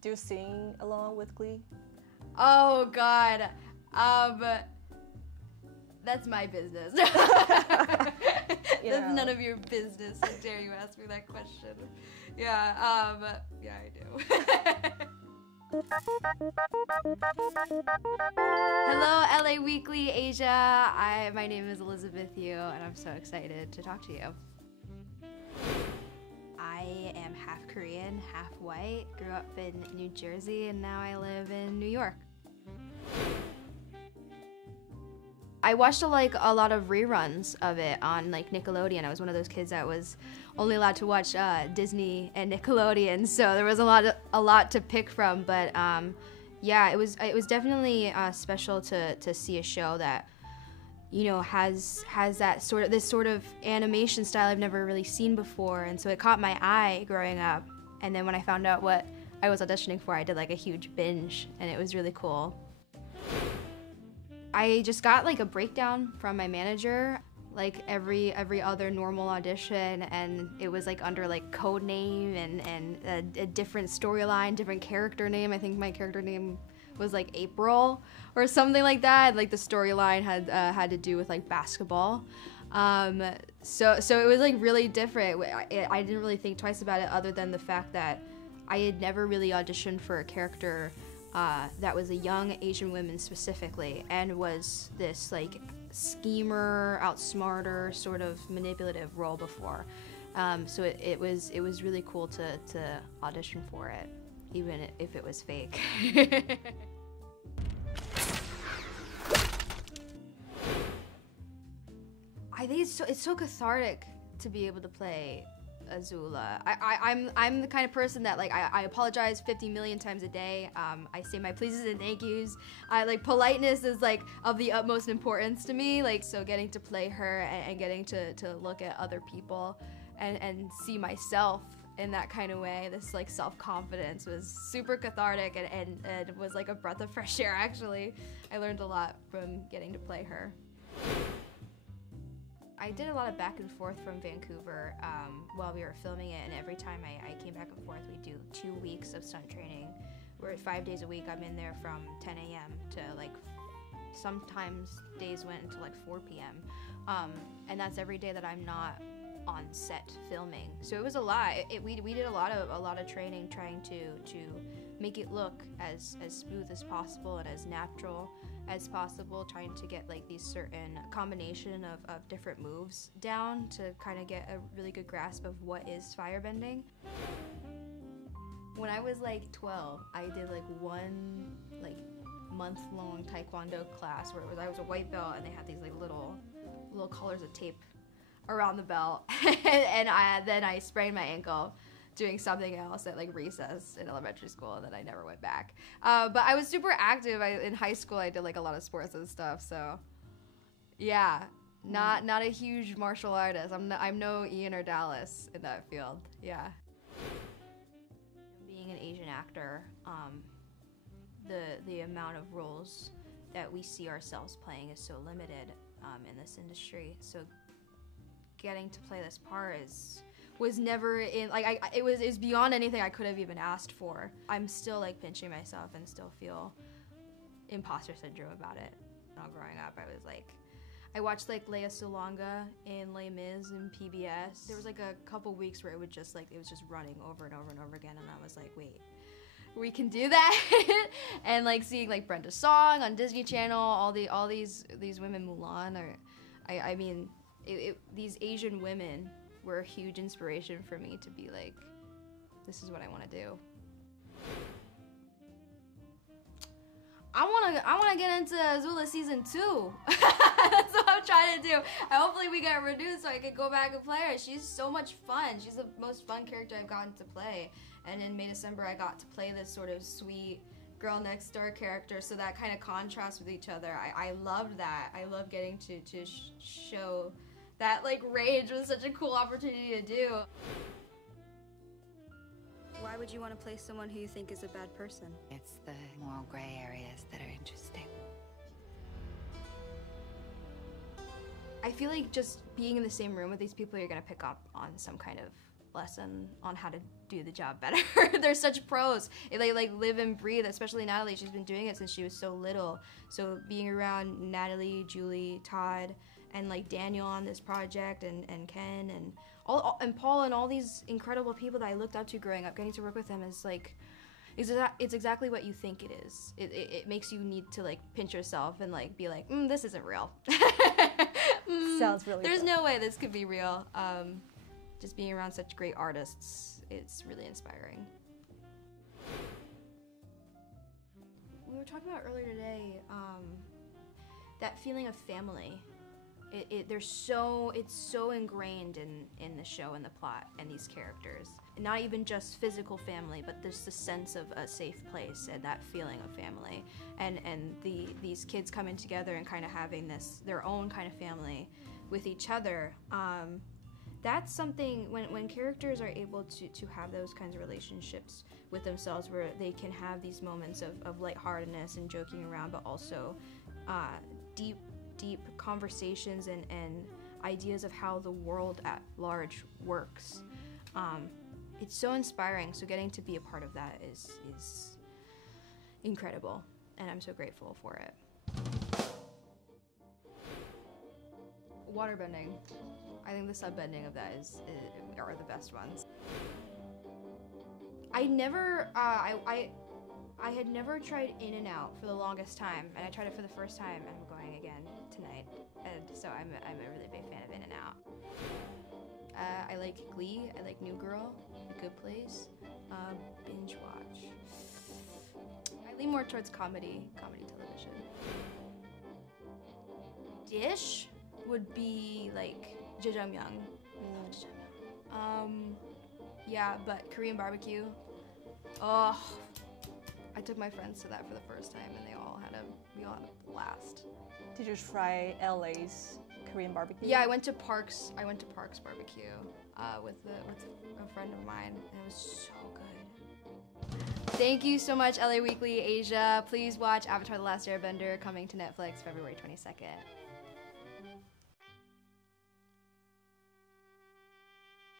Do you sing along with Glee? Oh God, that's my business. That's none of your business. How dare you ask me that question? Yeah, yeah, I do. Hello, LA Weekly Asia. My name is Elizabeth Yu, and I'm so excited to talk to you. I am half Korean, half white. Grew up in New Jersey, and now I live in New York. I watched a lot of reruns of it on Nickelodeon. I was one of those kids that was only allowed to watch Disney and Nickelodeon, so there was a lot to pick from. But yeah, it was definitely special to see a show that, you know, has this sort of animation style I've never really seen before, and so it caught my eye growing up. And then when I found out what I was auditioning for, I did a huge binge, and it was really cool. I just got a breakdown from my manager, every other normal audition, and it was under code name and a different storyline, different character name. I think my character name was April or something like that. The storyline had to do with basketball. So it was really different. I didn't really think twice about it, other than the fact that I had never really auditioned for a character that was a young Asian woman specifically, and was this schemer, outsmarter, sort of manipulative role before. So it was really cool to audition for it, even if it was fake. I think it's so cathartic to be able to play Azula. I'm the kind of person that I apologize 50 million times a day. I say my pleases and thank yous. Politeness is of the utmost importance to me. So getting to play her and getting to look at other people and see myself in that kind of way, this self-confidence, was super cathartic, and it was a breath of fresh air. Actually, I learned a lot from getting to play her. I did a lot of back and forth from Vancouver while we were filming it, and every time I came back and forth, we do 2 weeks of stunt training. We're 5 days a week. I'm in there from 10 a.m. to sometimes days went until 4 p.m. And that's every day that I'm not on set filming. So it was a lot. We did a lot of training, trying to make it look as smooth as possible and as natural as possible, trying to get these certain combination of different moves down to kind of get a really good grasp of what is firebending. When I was 12, I did one month-long taekwondo class where I was a white belt, and they had these little collars of tape around the belt, and then I sprained my ankle doing something else at recess in elementary school, and then I never went back. But I was super active. In high school I did a lot of sports and stuff, so yeah, not a huge martial artist. I'm no Ian or Dallas in that field. Yeah. Being an Asian actor, the amount of roles that we see ourselves playing is so limited in this industry. So getting to play this part was never in, it was beyond anything I could have even asked for. I'm still pinching myself and still feel imposter syndrome about it. Growing up, I watched Lea Salonga in Les Mis and PBS. There was a couple weeks where it was just running over and over and over again, and I was wait, we can do that? And seeing Brenda Song on Disney Channel, all these women, Mulan, or I mean, these Asian women were a huge inspiration for me to be this is what I want to do. I want to get into Azula season 2. That's what I'm trying to do. Hopefully we get renewed so I can go back and play her. She's so much fun. She's the most fun character I've gotten to play. And in May, December, I got to play this sort of sweet girl next door character, so that kind of contrasts with each other. I loved that. I love getting to show that range. Was such a cool opportunity to do. Why would you want to play someone who you think is a bad person? It's the moral gray areas that are interesting. I feel just being in the same room with these people, you're gonna pick up on some kind of lesson on how to do the job better. They're such pros. They like live and breathe, especially Natalie. She's been doing it since she was so little. So being around Natalie, Julie, Todd, and like Daniel on this project, and Ken, and and Paul, and all these incredible people that I looked up to growing up, getting to work with them is like, it's exactly what you think it is. It makes you need to like pinch yourself and like be like, this isn't real. Sounds really There's good. no way this could be real. Just being around such great artists, it's really inspiring. We were talking about earlier today, that feeling of family. It's so ingrained in the show and the plot and these characters. And not even just physical family, but there's the sense of a safe place and that feeling of family. And these kids coming together and kind of having their own kind of family with each other. That's something, when characters are able to have those kinds of relationships with themselves, where they can have these moments of lightheartedness and joking around, but also deep conversations and ideas of how the world at large works. It's so inspiring, so getting to be a part of that is incredible, and I'm so grateful for it. Waterbending. I think the subbending of that are the best ones. I had never tried in and out for the longest time, and I tried it for the first time, and I'm going again tonight. And so I'm a really big fan of in and out. I like Glee. I like New Girl, The Good Place. Binge watch. I lean more towards comedy television. Dish would be like jjajangmyeon. I love jjajangmyeon. Yeah, but Korean barbecue. Oh, I took my friends to that for the first time, and we all had a blast. Did you try LA's Korean barbecue? Yeah, I went to Parks Barbecue with a friend of mine, and it was so good. Thank you so much, LA Weekly Asia. Please watch Avatar: The Last Airbender, coming to Netflix February 22nd.